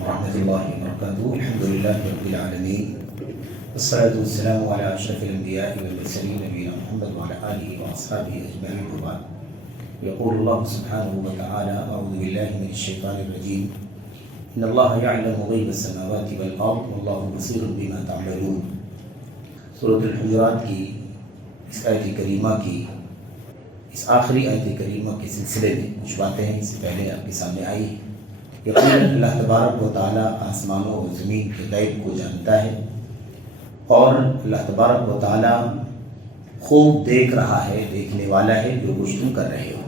ورحمۃ اللہ وبرکاتہ. الحمد للہ رب العالمین والصلاة والسلام علی اشرف الانبیاء والمرسلین نبینا محمد وعلی آلہ واصحابہ اجمعین وبعد. یقول اللہ سبحانہ وتعالی اعوذ باللہ من الشیطان الرجیم ان اللہ یعلم غیب السماوات والارض واللہ بصیر بما تعملون. سورۃ الحجرات کی اس آیت کریمہ کی اس آخری آیت کریمہ کے سلسلے میں کچھ باتیں ہیں اس سے پہلے آپ کے سامنے آئی. یقیناً اللہ تبارک و تعالیٰ آسمانوں و زمین کے غیب کو جانتا ہے اور اللہ تبارک و تعالیٰ خوب دیکھ رہا ہے، دیکھنے والا ہے جو کچھ تم کر رہے ہو.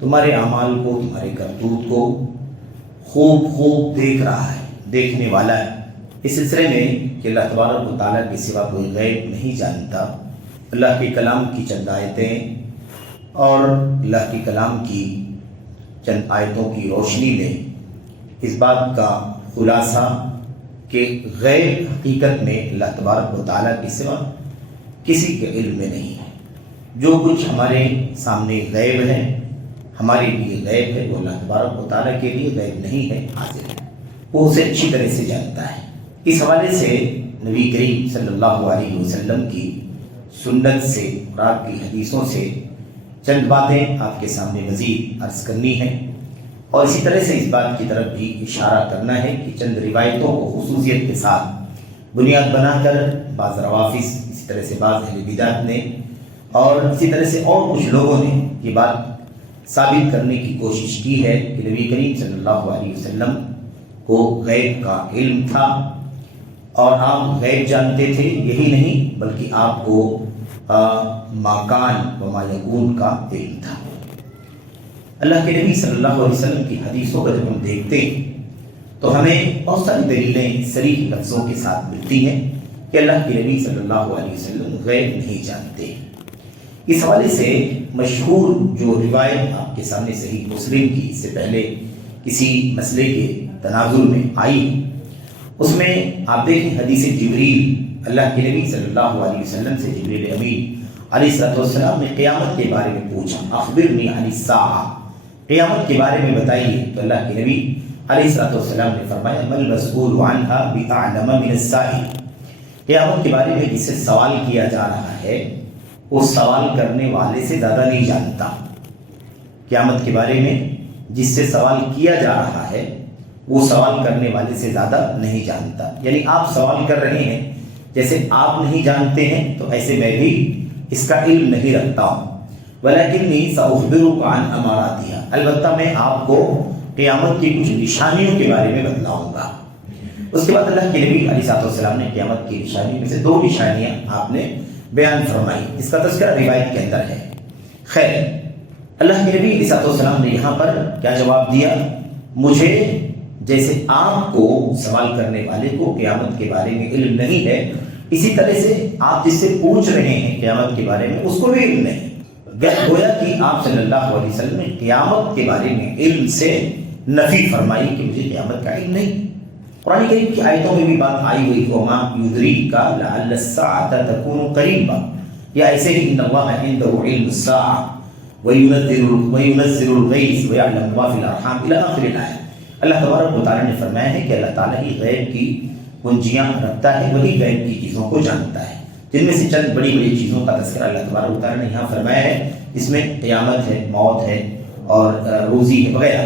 تمہارے اعمال کو، تمہارے کرتوت کو خوب دیکھ رہا ہے، دیکھنے والا ہے. اس سلسلے میں کہ اللہ تبارک و تعالیٰ کے سوا کوئی غیب نہیں جانتا، اللہ کے کلام کی چند آیتیں اور اللہ کے کلام کی چند آیتوں کی روشنی میں اس بات کا خلاصہ کہ غیب حقیقت میں اللہ تبارک و تعالیٰ کے سوا کسی کے علم میں نہیں ہے. جو کچھ ہمارے سامنے غیب ہے، ہمارے لیے غیب ہے، وہ اللہ تبارک و تعالیٰ کے لیے غیب نہیں ہے، حاضر ہے، وہ اسے اچھی طرح سے جانتا ہے. اس حوالے سے نبی کریم صلی اللہ علیہ وسلم کی سنت سے اور آپ کی حدیثوں سے چند باتیں آپ کے سامنے مزید عرض کرنی ہیں اور اسی طرح سے اس بات کی طرف بھی اشارہ کرنا ہے کہ چند روایتوں کو خصوصیت کے ساتھ بنیاد بنا کر بعض روافظ، اسی طرح سے بعض اہل بدعت نے اور اسی طرح سے اور کچھ لوگوں نے یہ بات ثابت کرنے کی کوشش کی ہے کہ نبی کریم صلی اللہ علیہ وسلم کو غیب کا علم تھا اور آپ غیب جانتے تھے. یہی نہیں بلکہ آپ کو ما کان و ما یکون کا علم تھا. اللہ کے نبی صلی اللہ علیہ وسلم کی حدیثوں کا جب ہم دیکھتے ہیں تو ہمیں بہت ساری دلیلیں صریح لفظوں کے ساتھ ملتی ہیں کہ اللہ کے نبی صلی اللہ علیہ وسلم غیب نہیں جانتے. اس حوالے سے مشہور جو روایت آپ کے سامنے صحیح مسلم کی اس سے پہلے کسی مسئلے کے تناظر میں آئی، اس میں آپ دیکھیں حدیث جبریل، اللہ کے نبی صلی اللہ علیہ وسلم سے جبریل امین علیہ السلام نے قیامت کے بارے میں پوچھا، اخبرنی عن الساعہ، قیامت کے بارے میں بتائیے. تو اللہ کے نبی علیہ السلام نے فرمایا مل مسئول عنہا بأعلم من السائل، قیامت کے بارے میں جس سے سوال کیا جا رہا ہے وہ سوال کرنے والے سے زیادہ نہیں جانتا. قیامت کے بارے میں جس سے سوال کیا جا رہا ہے وہ سوال کرنے والے سے زیادہ نہیں جانتا. یعنی آپ سوال کر رہے ہیں، جیسے آپ نہیں جانتے ہیں تو ایسے میں بھی اس کا علم نہیں رکھتا ہوں. ولیکنی سأخبرک عن اماراتها، البتہ میں آپ کو قیامت کی کچھ نشانیوں کے بارے میں بتلاؤں گا. اس کے بعد اللہ کے نبی علیہ السلام نے قیامت کی نشانیوں میں سے 2 نشانیاں آپ نے بیان فرمائی. اس کا تذکرہ روایت کے اندر ہے. خیر، اللہ کے نبی علیہ السلام نے یہاں پر کیا جواب دیا؟ مجھے جیسے آپ کو سوال کرنے والے کو قیامت کے بارے میں علم نہیں ہے، اسی طرح سے آپ جس سے پوچھ رہے ہیں قیامت کے بارے میں اس کو بھی علم نہیں. گویا کہ آپ صلی اللہ علیہ وسلم نے قیامت کے بارے میں علم سے نفی فرمائی کہ مجھے قیامت کا علم نہیں. قرآن کریم کی آیتوں میں بھی بات آئی ہوئی وما یدریک لعل الساعة تکون قریبا، یا ایسے ہی ان اللہ عنده علم الساعة وینزل الغیث ویعلم ما فی الارحام الی آخر الآیہ. اللہ تبارک و تعالیٰ نے فرمایا ہے کہ اللہ تعالیٰ ہی غیب کی کنجیاں رکھتا ہے، وہی غیب کی چیزوں کو جانتا ہے. جن میں سے چند بڑی بڑی چیزوں کا تذکرہ اللہ تبارک و تعالیٰ نے یہاں فرمایا ہے. اس میں قیامت ہے، موت ہے اور روزی ہے وغیرہ،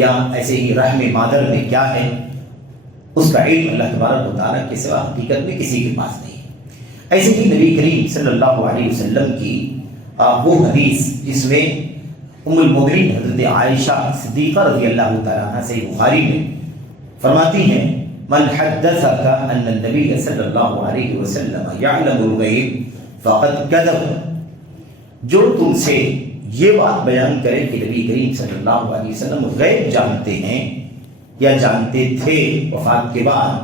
یا ایسے ہی رحم مادر میں کیا ہے اس کا علم اللہ تبارک و تعالیٰ کے سوا حقیقت میں کسی کے پاس نہیں ہے. ایسے ہی نبی کریم صلی اللہ علیہ وسلم کی وہ حدیث جس میں ام المؤمنین حضرت عائشہ صدیقہ رضی اللہ تعالیٰ عنہ سے بخاری میں فرماتی ہیں من حدثك ان النبی صلی اللہ علیہ وسلم یعلم الغیب فقد کذب، جو تم سے یہ بات بیان کرے کہ نبی کریم صلی اللہ علیہ وسلم غیب جانتے ہیں یا جانتے تھے وفات کے بعد،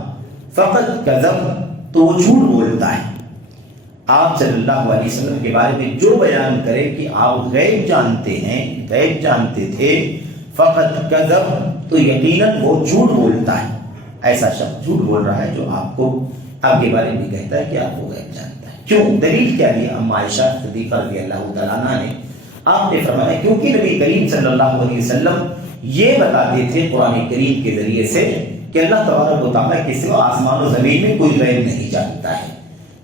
فقد کذب، تو وہ جھوٹ بولتا ہے. آپ صلی اللہ علیہ وسلم کے بارے میں جو بیان کرے کہ آپ غیب جانتے ہیں، غیب جانتے تھے، فقط کذب، تو یقیناً وہ جھوٹ بولتا ہے. ایسا شخص جھوٹ بول رہا ہے جو آپ کو آپ کے بارے میں کہتا ہے کہ آپ کو غیب جانتا ہے. کیوں؟ دلیل کیا ہے؟ ام عائشہ صدیقہ رضی اللہ تعالیٰ عنہ نے آپ نے فرمایا کیونکہ نبی کریم صلی اللہ علیہ وسلم یہ بتاتے تھے قرآن کریم کے ذریعے سے کہ اللہ تبارک و تعالیٰ کے سوا آسمان و زمین میں کوئی غیب نہیں جانتا ہے۔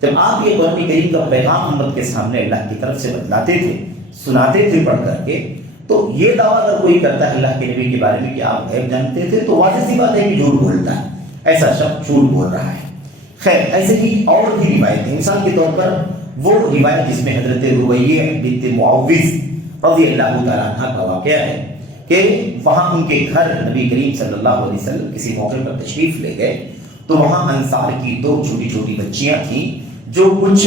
جب آپ یہ قرآن کریم کا پیغام امت کے سامنے اللہ کی طرف سے بتلاتے تھے، سناتے تھے پڑھ کر کے، تو یہ دعویٰ اگر کوئی کرتا ہے اللہ کے نبی کے بارے میں کہ آپ غیب جانتے تھے تو واضح سی بات ہے کہ جھوٹ بولتا ہے، ایسا شخص جھوٹ بول رہا ہے۔ خیر، ایسے ہی اور بھی روایتیں، مثال کے طور پر وہ روایت جس میں حضرت ربیع بنت معوذ رضی اللہ تعالیٰ عنہ کا واقعہ ہے کہ وہاں ان کے گھر نبی کریم صلی اللہ علیہ وسلم کسی موقع پر تشریف لے گئے، تو وہاں انصار کی 2 چھوٹی چھوٹی بچیاں تھیں جو کچھ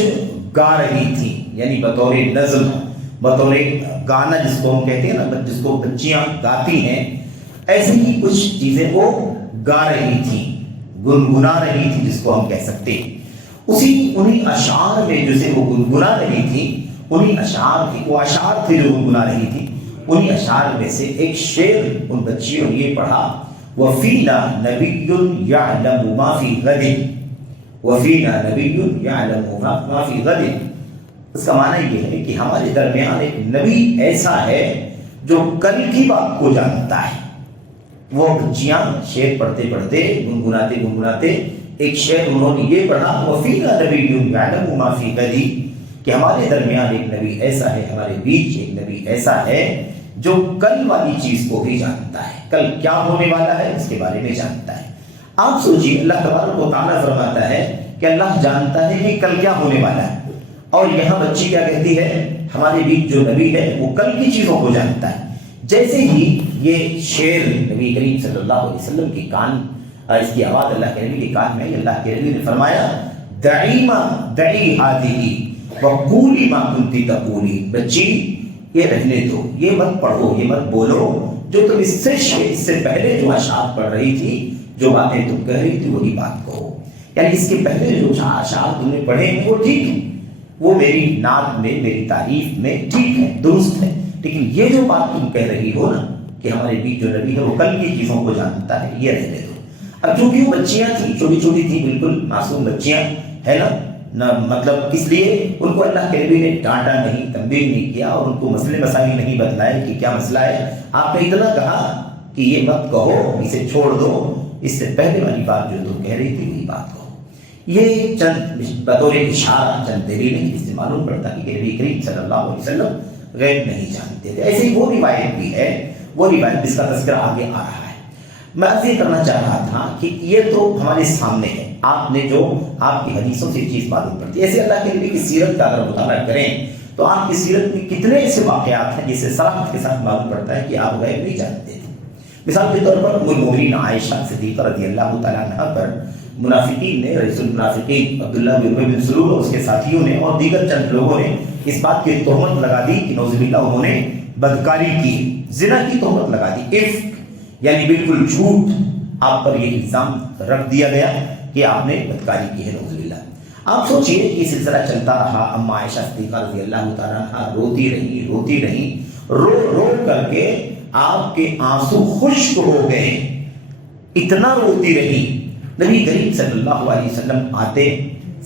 گا رہی تھیں، یعنی بطور نظم، بطور گانا جس کو ہم کہتے ہیں نا، جس کو بچیاں گاتی ہیں، ایسے ہی کچھ چیزیں وہ گا رہی تھیں، گنگنا رہی تھی جس کو ہم کہہ سکتے ہیں۔ انہیں اشعار میں جسے وہ گنگنا رہی تھی، انہیں اشعار تھی، وہ اشعار تھے جو گنگنا رہی تھی، انہیں اشعار میں سے ایک شعر ان بچیوں نے یہ پڑھا، وَفِينَا نَبِيٌّ يَعْلَمُ مَا فِي غَدٍ، وَفِينَا نَبِيٌّ يَعْلَمُ مَا فِي غَدٍ۔ اس کا معنی یہ ہے کہ ہمارے درمیان ایک نبی ایسا ہے جو کل کی بات کو جانتا ہے۔ وہ بچیاں شعر پڑھتے پڑھتے، گنگناتے گنگناتے ایک شعر انہوں نے یہ پڑھا، وَفِينَا نَبِيٌّ يَعْلَمُ مَا فِي غَدٍ، کہ ہمارے درمیان ایک نبی ایسا ہے، ہمارے بیچ ایک نبی ایسا ہے جو کل والی چیز کو بھی جانتا ہے، کل کیا ہونے والا ہے اس کے بارے میں جانتا ہے۔ آپ سوچیے، اللہ تبارک و تعالیٰ فرماتا ہے کہ اللہ جانتا ہے کہ کل کیا ہونے والا ہے، اور یہاں بچی کیا کہتی ہے، ہمارے بیچ جو نبی ہے وہ کل کی چیزوں کو جانتا ہے۔ جیسے ہی یہ شعر نبی کریم صلی اللہ علیہ وسلم کی کان، اس کی آواز اللہ کے نبی کے کان میں، اللہ کے نبی نے فرمایا، دعی ہذہ وقولی ما کنتی تقولی، بچی یہ رہنے دو، یہ مت پڑھو، یہ مت بولو جو تم اس سے پہلے جو اشعار پڑھ رہی تھی، جو باتیں تم کہہ رہی تھی وہی بات کہو۔ یعنی اس کے پہلے جو اشعار تم نے پڑھے ہیں وہ ٹھیک ہیں، وہ میری نعت میں، میری تعریف میں ٹھیک ہے، درست ہے، لیکن یہ جو بات تم کہہ رہی ہو نا کہ ہمارے بیچ جو نبی ہے وہ کل کی چیزوں کو جانتا ہے، یہ رہنے دو۔ اب چونکہ وہ بچیاں تھیں، چھوٹی چھوٹی تھیں، بالکل معصوم بچیاں ہے نا، مطلب اس لیے ان کو اللہ کے نبی نے ڈانٹا نہیں، تنبیہ نہیں کیا، اور ان کو مسئلے مسائل نہیں بتلائے کہ کیا مسئلہ ہے۔ آپ نے اتنا کہا کہ یہ مت کہو، اسے چھوڑ دو، اس سے پہلے والی بات جو تم کہہ رہی تھی وہی بات کہو۔ یہ چند بطور اشارہ چند دلیلیں، اس سے معلوم پڑتا ہے کہ نبی کریم صلی اللہ علیہ وسلم غیب نہیں جانتے تھے۔ ایسے ہی وہ روایت بھی ہے، وہ روایت جس کا تذکرہ آگے آ رہا ہے۔ میں عرض یہ کرنا چاہ رہا تھا کہ یہ تو ہمارے سامنے ہے، آپ نے جو آپ کی حدیثوں سے چیز معلوم پڑتی ہے۔ ایسے اللہ کے نبی کی سیرت کا اگر مطالعہ کریں تو آپ کی سیرت میں کتنے ایسے واقعات ہیں جس سے صراحت کے ساتھ معلوم پڑتا ہے کہ آپ غیب نہیں جانتے تھے۔ مثال کے طور پر ام المؤمنین عائشہ صدیقہ رضی اللہ تعالیٰ عنہ پر منافقین نے، رئیس المنافقین عبداللہ بن ابی بن سلول اور اس کے ساتھیوں نے اور دیگر چند لوگوں نے اس بات کی تہمت لگا دی کہ نعوذ باللہ انہوں نے بدکاری کی، زنا کی تہمت لگا دی، عفق یعنی بالکل جھوٹ، آپ پر یہ الزام رکھ دیا گیا کہ آپ نے بدکاری کی ہے، نعوذ باللہ۔ آپ سوچئے کہ یہ سلسلہ چلتا رہا، اما عائشہ صدیقہ رضی اللہ تعالیٰ عنہ روتی رہی، رو کر کے آپ کے آنسو خشک ہو گئے، اتنا روتی رہی۔ نبی کریم صلی اللہ علیہ وسلم آتے،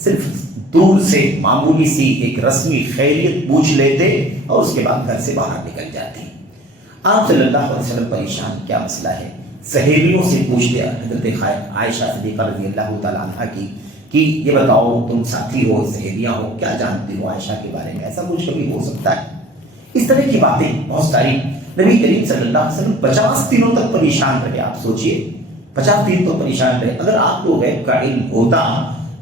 صرف دور سے معمولی سی ایک رسمی خیریت پوچھ لیتے اور اس کے بعد گھر سے باہر نکل جاتے۔ آپ صلی اللہ علیہ وسلم پریشان، کیا مسئلہ ہے؟ سہیلیوں سے پوچھتے حضرت عائشہ صدیقہ رضی اللہ تعالیٰ عنہ کی کہ یہ بتاؤ تم ساتھی ہو، سہیلیاں ہو، کیا جانتی ہو عائشہ کے بارے میں؟ ایسا کچھ کبھی ہو سکتا ہے؟ اس طرح کی باتیں بہت ساری۔ نبی کریم صلی اللہ علیہ وسلم 50 دنوں تک پریشان رہے۔ آپ سوچئے 50 دن تو پریشان رہے۔ اگر آپ کو غیب کا علم ہوتا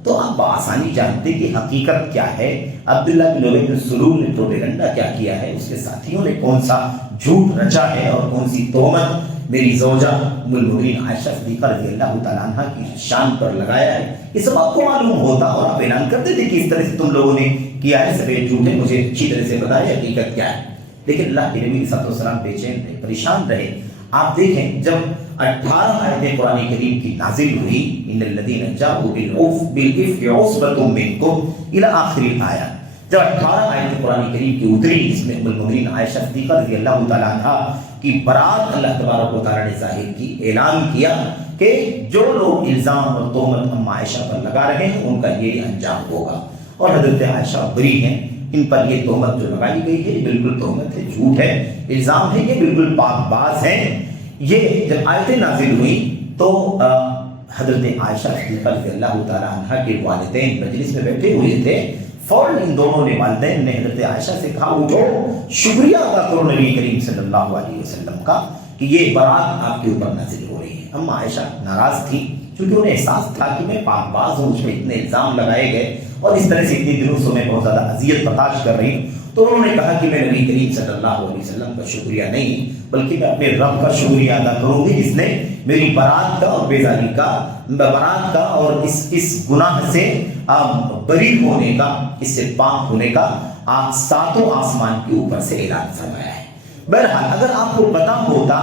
تو آپ بآسانی جانتے کہ حقیقت کیا ہے، عبداللہ بن ابی بن سلول نے پروپیگنڈا کیا کیا ہے، اس کے ساتھیوں نے کون سا جھوٹ رچا ہے اور کون سی تہمت میری زوجہ ام المؤمنین عائشہ صدیقہ رضی اللہ تعالیٰ عنہ کی شان پر لگایا ہے، یہ سب آپ کو معلوم ہوتا اور آپ اعلان کرتے تھے کہ اس طرح سے تم لوگوں نے کیا ہے، سفید جھوٹ ہے، مجھے اچھی طرح سے بتائے حقیقت کیا ہے۔ لیکن اللہ کے نبی صلی اللہ علیہ وسلم بے چین رہے، پریشان رہے۔ آپ دیکھیں جب 18 آیتیں قرآن کریم کی نازل ہوئی، ان الذین جاءوا بالافک عصبۃ منکم الی آخر الآیہ، جب 18 آیتیں قرآن کریم کی اتری، جس میں ام المؤمنین عائشہ صدیقہ رضی اللہ تعالیٰ عنہ کی برات اللہ تبارک و تعالیٰ نے ظاہر کی، اعلان کیا کہ جو لوگ الزام اور تہمت ام عائشہ پر لگا رہے ہیں ان کا یہ انجام ہوگا، اور حضرت عائشہ بری ہیں، ان پر یہ تہمت جو لگائی گئی ہے یہ بالکل تہمت ہے، جھوٹ ہے، الزام ہے، یہ بالکل پاک باز ہیں، یہ جب آیتیں نازل ہوئی تو حضرت عائشہ صدیقہ رضی اللہ تعالیٰ عنہ کے والدین مجلس میں بیٹھے ہوئے تھے. فوراً ان دونوں نے والدین نے حضرت عائشہ سے کہا اٹھو شکریہ ادا کرو نبی کریم صلی اللہ علیہ وسلم کا کہ یہ برات آپ کے اوپر نازل ہو رہی ہے. اما عائشہ ناراض تھی کیونکہ انہیں احساس تھا کہ میں پاک باز ہوں, مجھ پہ اتنے الزام لگائے گئے اور اس طرح سے اتنی دنوں سے میں بہت زیادہ اذیت برداشت کر رہی ہوں. تو انہوں نے کہا کہ میں نبی کریم صلی اللہ علیہ وسلم کا شکریہ نہیں بلکہ میں اپنے رب کا شکریہ ادا کروں گی جس نے میری برات کا اور بیزاری کا برات کا اور اس گناہ سے بری ہونے کا, اس سے پاک ہونے کا ساتوں آسمان کے اوپر سے اعلان فرمایا ہے. بہرحال اگر آپ کو پتا ہوتا,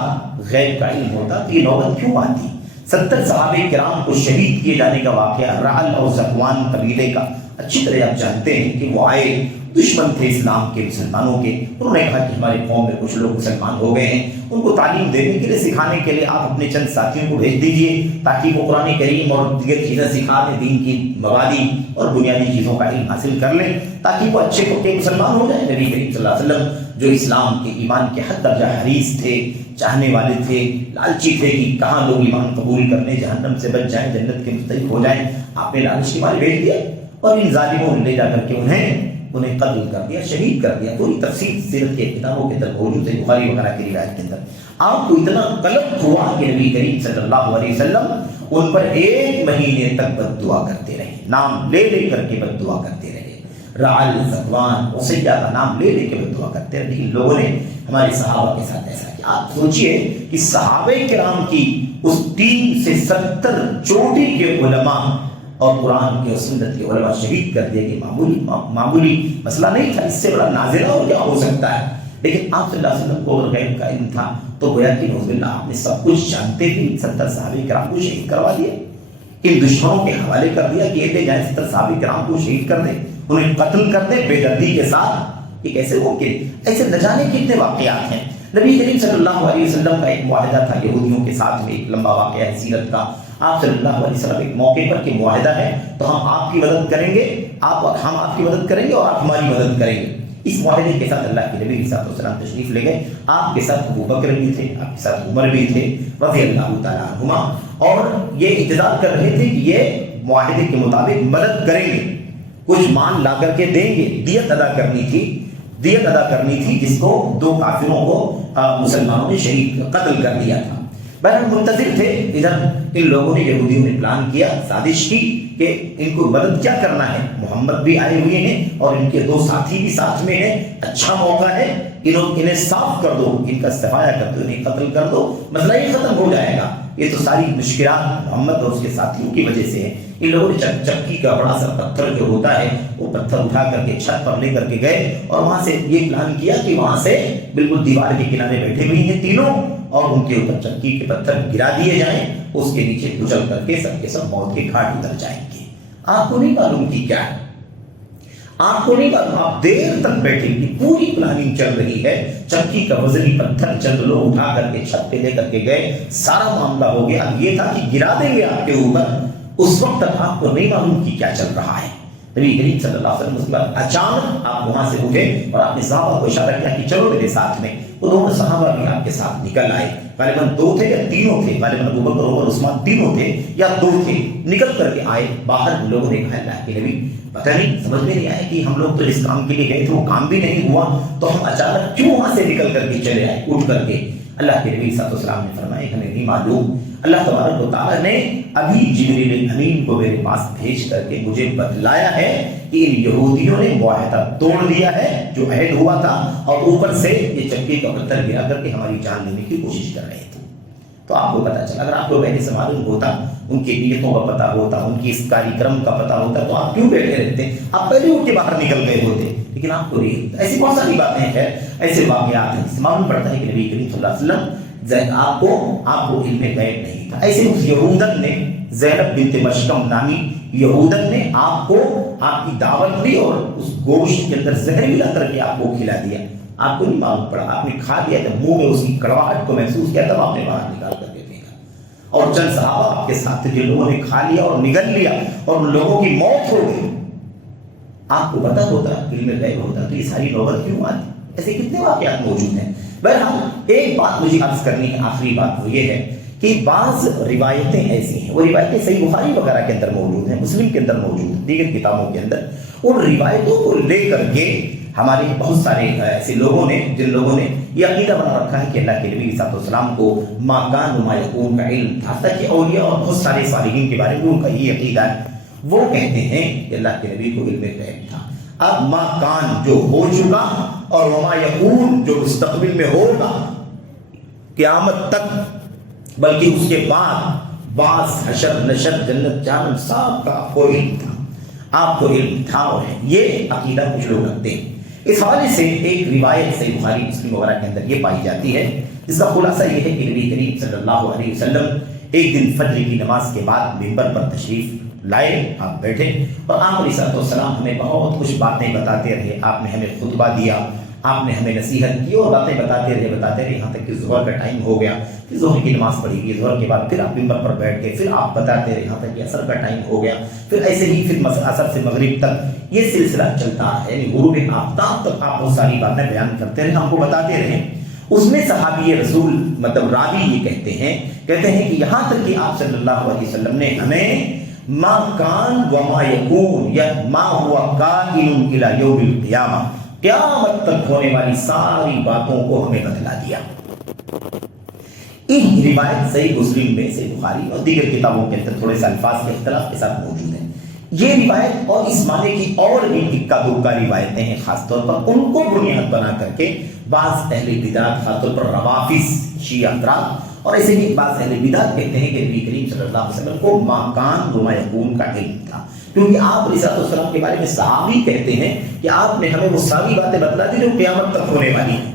غیب کا علم ہوتا تو یہ نوبت کیوں آتی؟ 70 صحابہ کرام کو شہید کیے جانے کا واقعہ رعل اور ذکوان قبیلے کا اچھی طرح آپ جانتے ہیں کہ وہ آئے, دشمن تھے اسلام کے, مسلمانوں کے. انہوں نے کہا کہ ہمارے قوم میں کچھ لوگ مسلمان ہو گئے ہیں, ان کو تعلیم دینے کے لیے, سکھانے کے لیے آپ اپنے چند ساتھیوں کو بھیج دیجئے تاکہ وہ قرآن کریم اور دیگر چیزیں سکھا دیں, دین کی مبادی اور بنیادی چیزوں کا علم حاصل کر لیں تاکہ وہ اچھے پکے مسلمان ہو جائیں. نبی کریم صلی اللہ علیہ وسلم جو اسلام کے ایمان کے حد درجہ حریص تھے, چاہنے والے تھے, لالچی تھے کہ کہاں لوگ ایمان قبول کرنے, جہنم سے بچ جائیں, جنت کے مستحق ہو جائیں, آپ نے لالچ کے مارے بھیج دیا اور ان ظالموں نے لے جا کر کے انہیں قتل کر دیا, شہید کر دیا. پوری تفصیل سیرت کے کتابوں کے اندر موجود ہے, بخاری وغیرہ کی روایت کے اندر. آپ کو اتنا قلق ہوا کہ نبی کریم صلی اللہ علیہ وسلم ان پر 1 مہینے تک بد دعا کرتے رہے, نام لے لے کر کے بد دعا کرتے رہے. رعل, ذکوان, عصیہ کا نام لے لے کے بد دعا کرتے رہے. ان لوگوں نے ہمارے صحابہ کے ساتھ ایسا کیا. آپ سوچئے کہ صحابہ کرام کی اس ٹیم سے 70 چوٹی کے علماء اور قرآن کے اور سنت کے علماء شہید کر دیے کہ معمولی مسئلہ نہیں تھا, اس سے بڑا نازلہ اور کیا ہو سکتا ہے. لیکن آپ صلی اللہ علیہ وسلم کو غیب کا علم تھا تو گویا کہ نعوذ باللہ آپ نے سب کچھ جانتے بھی 70 صحابہ کرام کو شہید کروا دیا, ان دشمنوں کے حوالے کر دیا کہ یہ لے جائیں 70 صحابہ کرام کو شہید کر دیں, انہیں قتل کر دیں بے دردی کے ساتھ. یہ کیسے ممکن؟ ایسے نہ جانے کتنے واقعات ہیں. نبی کریم صلی اللہ علیہ وسلم کا ایک معاہدہ تھا یہودیوں کے ساتھ میں, ایک لمبا واقعہ ہے سیرت کا. آپ صلی اللہ علیہ وسلم ایک موقع پر کہ معاہدہ ہے تو ہم آپ کی مدد کریں گے, ہم آپ کی مدد کریں گے اور آپ ہماری مدد کریں گے. اس معاہدے کے ساتھ اللہ کے نبی علیہ الصلوۃ والسلام تشریف لے گئے. آپ کے ساتھ ابو بکر بھی تھے, آپ کے ساتھ عمر بھی تھے رضی اللہ تعالیٰ عنہما, اور یہ انتظار کر رہے تھے کہ یہ معاہدے کے مطابق مدد کریں گے, کچھ مال لا کر کے دیں گے. دیت ادا کرنی تھی جس کو 2 کافروں کو مسلمانوں نے شہید قتل کر دیا تھا. بہرحال منتظر تھے. ادھر ان لوگوں نے, یہودیوں نے پلان کیا, سازش کی کہ ان کو مدد کیا کرنا ہے. محمد بھی آئے ہوئے ہیں اور ان کے 2 ساتھی بھی ساتھ میں ہیں, اچھا موقع ہے, انہیں صاف کر دو, ان کا صفایا کر دو, انہیں قتل کر دو, مسئلہ ہی ختم ہو جائے گا. یہ تو ساری مشکلات محمد اور اس کے ساتھیوں کی وجہ سے ہے. ان لوگوں نے چکی کا بڑا سا پتھر جو ہوتا ہے وہ پتھر اٹھا کر کے چھت پر لے کر کے گئے اور وہاں سے یہ پلان کیا کہ وہاں سے بالکل دیوار کے کنارے بیٹھے ہوئے ہیں تینوں, اور ان کے اوپر چکی کے پتھر گرا دیے جائیں, اس کے نیچے کچل کر کے سب موت کے گھاٹ اتر جائیں گے. آپ کو نہیں معلوم کہ کیا ہے, آپ کو نہیں معلوم. آپ دیر تک بیٹھے کی پوری پلاننگ چل رہی ہے. چکی کا وزنی پتھر چند لوگ اٹھا کر کے چھت پہ لے کر کے گئے, سارا معاملہ ہو گیا. یہ تھا کہ گرا دیں گے آپ کے اوپر. اس وقت تک آپ کو نہیں معلوم کہ کیا چل رہا ہے. نبی کریم صلی اللہ علیہ وسلم اس کے بعد اچانک آپ وہاں سے اٹھے اور آپ نے صحابہ کو اشارہ کیا کہ چلو میرے ساتھ میں. وہ دونوں صحابہ بھی آپ کے ساتھ نکل آئے. غالباً 2 تھے یا 3 تھے, غالباً ابو بکر عمر عثمان 3 تھے یا 2 تھے. نکل کر کے آئے باہر. لوگوں نے کہا اللہ کے نبی پتہ نہیں, سمجھ میں نہیں آیا کہ ہم لوگ تو جس کام کے لیے گئے تھے وہ کام بھی نہیں ہوا, تو ہم اچانک کیوں وہاں سے نکل کر کے چلے آئے اٹھ کر کے. اللہ کے نبی صلی اللہ علیہ وسلم نے فرمایا ہمیں نہیں معلوم. اللہ تبارک و تعالیٰ نے ابھی جبریل امین کو میرے پاس بھیج کر کے مجھے بتلایا ہے کہ ان یہودیوں نے معاہدہ توڑ دیا ہے جو عہد ہوا تھا, اور اوپر سے یہ چکی کا پتھر گرا کر کے ہماری جان لینے کی کوشش کر رہے تھے. تو آپ کو پتا چلا. اگر آپ کو پہلے سے معلوم ہوتا, ان کی نیتوں کا پتا ہوتا, ان کی اس کاریکرم کا پتا ہوتا, تو آپ کیوں بیٹھے رہتے؟ آپ پہلے اٹھ کے باہر نکل گئے ہوتے. لیکن آپ کو نہیں. ایسی بہت ساری باتیں ہیں, ایسے واقعات ہیں. معلوم پڑتا ہے کہ نبی کریم صلی اللہ علیہ وسلم آپ کو علم غیب نہیں تھا. ایسے اس یہودن نے, زینب بنت مشکم نامی یہودن نے آپ کو آپ کی دعوت دی اور اس گوشت کے اندر زہر ملا کر کے آپ کو کھلا دیا. آپ کو نہیں معلوم پڑا, آپ نے کھا لیا. جب منہ میں اس کی کڑواہٹ کو محسوس کیا تب آپ نے باہر نکال کر کے پھینکا. اور چند صحابہ آپ کے ساتھ جو لوگوں نے کھا لیا اور نگل لیا اور ان لوگوں کی موت ہو گئی. آپ کو پتا ہوتا, علم غیب ہوتا تو یہ ساری نوبت کیوں آتی؟ ایسے کتنے واقعات موجود ہیں. بہرحال ایک بات مجھے عرض کرنی ہے، آخری بات وہ یہ ہے کہ بعض روایتیں ایسی ہیں، وہ روایتیں صحیح بخاری وغیرہ کے اندر موجود ہیں، مسلم کے اندر موجود ہیں، دیگر کتابوں کے اندر، ان روایتوں کو لے کر کے ہمارے بہت سارے ایسے لوگوں نے جن لوگوں نے یہ عقیدہ بنا رکھا ہے کہ اللہ کے نبی علیہ السلام کو ما کان و ما یکون کا علم تھا، حتیٰ کہ اولیاء اور بہت سارے صالحین کے بارے میں ان کا یہ عقیدہ ہے، وہ کہتے ہیں کہ اللہ کے نبی کو علم غیب تھا۔ اب ما کان جو ہو چکا اور وما یکون جو مستقبل میں ہوگا قیامت تک، بلکہ اس کے بعد بعض حشر نشر جنت جہنم سب کا آپ کو علم تھا، آپ کو علم تھا اور ہے، یہ عقیدہ کچھ لوگ رکھتے ہیں۔ اس حوالے سے ایک روایت صحیح بخاری مسلم وغیرہ کے اندر یہ پائی جاتی ہے، جس کا خلاصہ یہ ہے کہ نبی کریم صلی اللہ علیہ وسلم ایک دن فجر کی نماز کے بعد ممبر پر تشریف لائے، آپ بیٹھے اور آپ علیہ السلام ہمیں بہت کچھ باتیں بتاتے رہے، آپ نے ہمیں خطبہ دیا، آپ نے ہمیں نصیحت کی اور باتیں بتاتے رہے یہاں تک کہ ظہر کا ٹائم ہو گیا، پھر ظہر کی نماز پڑھی گئی، ظہر کے بعد پھر آپ ممبر پر بیٹھ گئے، پھر آپ بتاتے رہے یہاں تک کہ عصر کا ٹائم ہو گیا، پھر ایسے ہی پھر عصر سے مغرب تک یہ سلسلہ چلتا ہے، یعنی غروب آفتاب تک آپ بہت ساری باتیں بیان کرتے رہے، ہم کو بتاتے رہے۔ اس میں صحابی رسول مطلب راوی یہ کہتے ہیں کہ یہاں تک کہ آپ صلی اللہ علیہ وسلم نے ہمیں ما کان و ما یکون یا ما ہوا کائن الی یوم القیامہ، قیامت تک ہونے والی ساری باتوں کو ہمیں بتلا دیا۔ ان روایت صحیح مسلم میں صحیح بخاری اور دیگر کتابوں کے اندر تھوڑے سے الفاظ کے اختلاف کے ساتھ موجود ہیں۔ یہ روایت اور اس معنی کی اور بھی اکا دکا روایتیں ہیں، خاص طور پر ان کو بنیاد بنا کر کے بعض اہل بدعت، خاص طور پر روافض شیعہ افراد اور ایسے ہی بعض اہل بدعت کہتے ہیں کہ نبی کریم صلی اللہ علیہ وسلم کو ما کان و ما یکون کا علم تھا، کیونکہ آپ علیہ السلام کے بارے میں صحابی کہتے ہیں کہ آپ نے ہمیں وہ ساری باتیں بتلا دی جو قیامت تک ہونے والی ہیں۔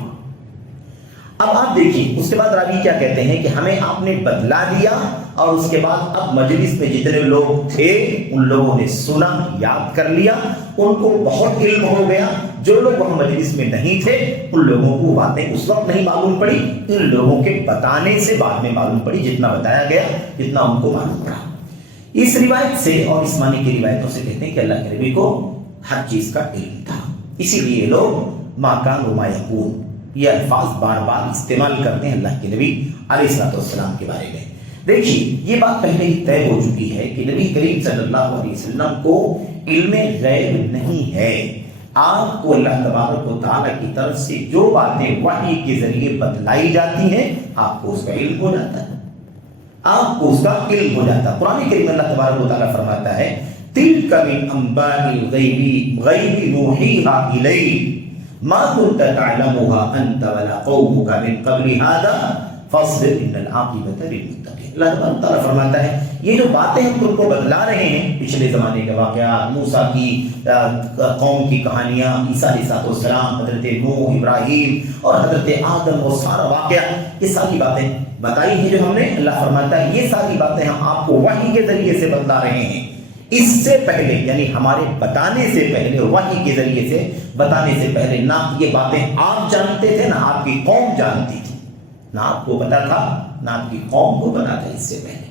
اب آپ دیکھیے اس کے بعد راوی کیا کہتے ہیں کہ ہمیں آپ نے بتلا دیا اور اس کے بعد اب مجلس میں جتنے لوگ تھے ان لوگوں نے سنا، یاد کر لیا، ان کو بہت علم ہو گیا، جو لوگ وہاں مجلس میں نہیں تھے ان لوگوں کو باتیں اس وقت نہیں معلوم پڑی، ان لوگوں کے بتانے سے بعد میں معلوم پڑی، جتنا بتایا گیا جتنا ان کو معلوم پڑا۔ اس روایت سے اور اس معنی کی روایتوں سے کہتے ہیں کہ اللہ کے نبی کو ہر چیز کا علم تھا، اسی لیے لوگ ما کان و ما یکون یہ الفاظ بار بار استعمال کرتے ہیں اللہ کے نبی علیہ السلام کے بارے میں۔ دیکھیے یہ بات پہلے ہی طے ہو چکی ہے کہ نبی کریم صلی اللہ علیہ وسلم کو علم غیب نہیں ہے، آپ کو اللہ تبارک و تعالیٰ کی طرف سے جو باتیں وحی کے ذریعے بتلائی جاتی ہیں آپ کو اس کا علم ہو جاتا ہے، آپ کو اس کا علم ہو جاتا ہے۔ قرآن کریم میں اللہ تبارک و تعالیٰ فرماتا ہے تِلْكَ مِنْ أَنْبَاءِ الْغَيْبِ نُوحِيهَا إِلَيْكَ ما كنت تعلمها انت ولا قومك من قبل هذا فاصبر ان العاقبۃ للمتقین۔ اللہ تعالیٰ فرماتا ہے یہ جو باتیں ہم تم کو بتلا رہے ہیں، پچھلے زمانے کے واقعات، موسیٰ کی قوم کی کہانیاں، عیسیٰ علیہ السلام، حضرت نوح، ابراہیم اور حضرت آدم، وہ سارا واقعہ، یہ ساری باتیں بتائی ہیں جو ہم نے، اللہ فرماتا ہے یہ ساری باتیں ہم آپ کو وحی کے ذریعے سے بتلا رہے ہیں، اس سے پہلے یعنی ہمارے بتانے سے پہلے، وحی کے ذریعے سے بتانے سے پہلے نہ یہ باتیں آپ جانتے تھے نہ آپ کی قوم جانتی تھی، نہ آپ کو پتا تھا نہ آپ کی قوم کو پتا تھا اس سے پہلے۔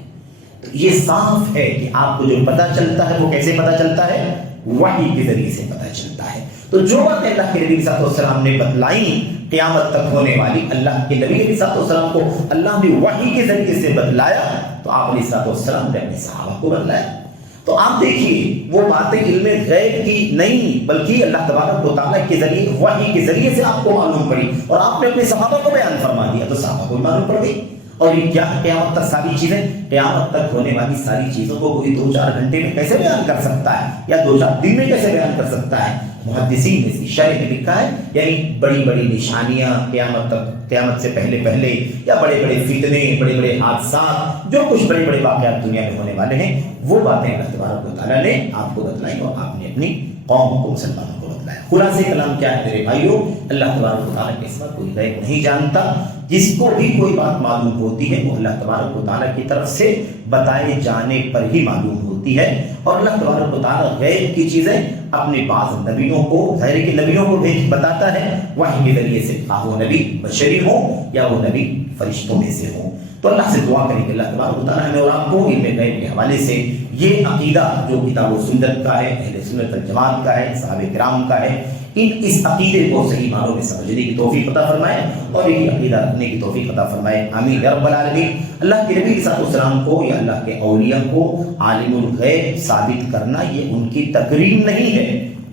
تو یہ صاف ہے کہ آپ کو جو پتا چلتا ہے وہ کیسے پتا چلتا ہے؟ وحی کے ذریعے سے پتا چلتا ہے۔ تو جو باتیں اللہ کے نبی صلی اللہ علیہ وسلم نے بتلائی قیامت تک ہونے والی، اللہ کے نبی علیہ السلام کو اللہ نے وحی کے ذریعے سے بتلایا، تو آپ علیہ السلام نے اپنے صحابہ کو بتلایا۔ تو آپ دیکھیے وہ باتیں علم غیب کی نہیں بلکہ اللہ تبارک و تعالیٰ کے ذریعے، وحی کے ذریعے سے آپ کو معلوم پڑی اور آپ نے اپنے صحابہ کو بیان فرما دیا، تو صحابہ کو معلوم پڑ گئی۔ اور یہ کیا قیامت تک ساری چیزیں، قیامت تک ہونے والی ساری چیزوں کو کوئی 2-4 گھنٹے میں کیسے بیان کر سکتا ہے یا 2-4 دن میں کیسے بیان کر سکتا ہے؟ محدثین نے شرح میں لکھا ہے یعنی بڑی بڑی نشانیاں قیامت سے پہلے یا بڑے بڑے فتنے، بڑے بڑے حادثات، جو کچھ بڑے بڑے واقعات دنیا میں ہونے والے ہیں وہ باتیں اللہ تبارک و تعالیٰ نے آپ کو بتلائی اور آپ نے اپنی قوم کو، مسلمانوں کو بتلایا۔ خلاصہ کلام کیا ہے میرے بھائیوں؟ اللہ تبارک و تعالیٰ کے سوا کوئی غیب نہیں جانتا، جس کو بھی کوئی بات معلوم ہوتی ہے وہ اللہ تبارک و تعالیٰ کی طرف سے بتائے جانے پر ہی معلوم ہوتی ہے، اور اللہ تبارک و تعالیٰ غیب کی چیزیں اپنے بعض نبیوں کو، ظاہر کے نبیوں کو بتاتا ہے وحی کے ذریعے سے، وہ نبی بشری ہوں یا وہ نبی فرشتوں میں سے ہوں۔ تو اللہ سے دعا کریں کہ اللہ تبارک و تعالیٰ ہمیں اور آپ کو علم غیب کے حوالے سے یہ عقیدہ جو کتاب و سنت کا ہے، اہل سنت والجماعت کا ہے، صحابہ کرام کا ہے، اس عقیدے کو صحیح معنوں میں سمجھنے کی توفیق عطا فرمائے اور یہی عقیدہ رکھنے کی توفیق عطا فرمائے، آمین یا رب العالمین۔ اللہ کے نبی صلی اللہ علیہ وسلم کو یا اللہ کے اولیاء کو عالم الغیب ثابت کرنا یہ ان کی تکریم نہیں ہے،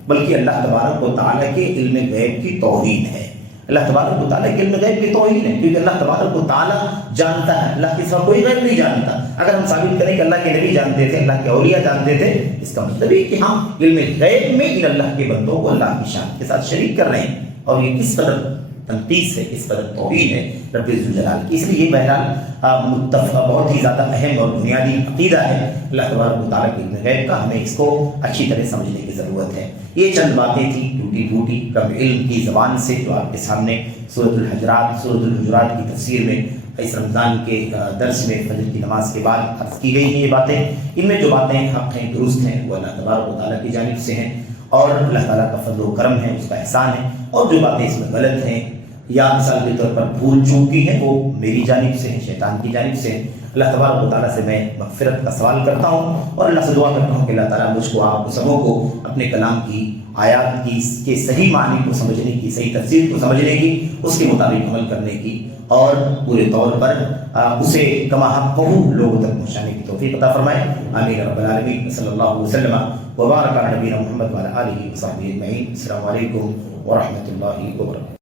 بلکہ اللہ تبارک و تعالیٰ کے علم غیب کی توہین ہے۔ اللہ تبارک و تعالیٰ کے علم غیب کی توہین ہے، کیونکہ اللہ تبارک و تعالیٰ جانتا ہے، اللہ کے سوا کوئی غیب نہیں جانتا۔ اگر ہم ثابت کریں کہ اللہ کے نبی جانتے تھے، اللہ کے اولیاء جانتے تھے، اس کا مطلب ہے کہ ہم علم غیب میں ان اللہ کے بندوں کو اللہ کی شان کے ساتھ شریک کر رہے ہیں، اور یہ کس قدر تنقیص ہے، اس قدر توہین ہے رب ذوالجلال کی۔ اس لیے یہ بہرحال بہت ہی زیادہ اہم اور بنیادی عقیدہ ہے اللہ تبارک و تعالیٰ کے علم غیب کا، ہمیں اس کو اچھی طرح سمجھنے کی ضرورت ہے۔ یہ چند باتیں تھیں ٹوٹی پھوٹی کم علم کی زبان سے جو آپ کے سامنے سورۃ الحجرات کی تفسیر میں اس رمضان کے درس میں فجر کی نماز کے بعد عرض کی گئی ہیں۔ یہ باتیں، ان میں جو باتیں حق ہیں، درست ہیں، وہ اللہ تبارک و تعالیٰ کی جانب سے ہیں اور اللہ تعالیٰ کا فضل و کرم ہے، اس کا احسان ہے، اور جو باتیں اس میں غلط ہیں یا مثال کے طور پر بھول چوک کی ہیں، وہ میری جانب سے ہیں، شیطان کی جانب سے ہیں۔ اللہ تبارک و تعالیٰ سے میں مغفرت کا سوال کرتا ہوں اور اللہ سے دعا کرتا ہوں کہ اللہ تعالیٰ مجھ کو، آپ کو، سبوں کو اپنے کلام کی آیات کی کے صحیح معنی کو سمجھنے کی، صحیح تفسیر کو سمجھنے کی، اس کے مطابق عمل کرنے کی اور پورے طور پر اسے کما حق لوگوں تک پہنچانے کی توفیق عطا فرمائے، آمین رب العالمین۔ صلی اللہ علیہ وسلم وبارک علی نبینا محمد وعلی آلہ وصحبہ اجمعین۔ السلام علیکم ورحمۃ اللہ وبرکاتہ۔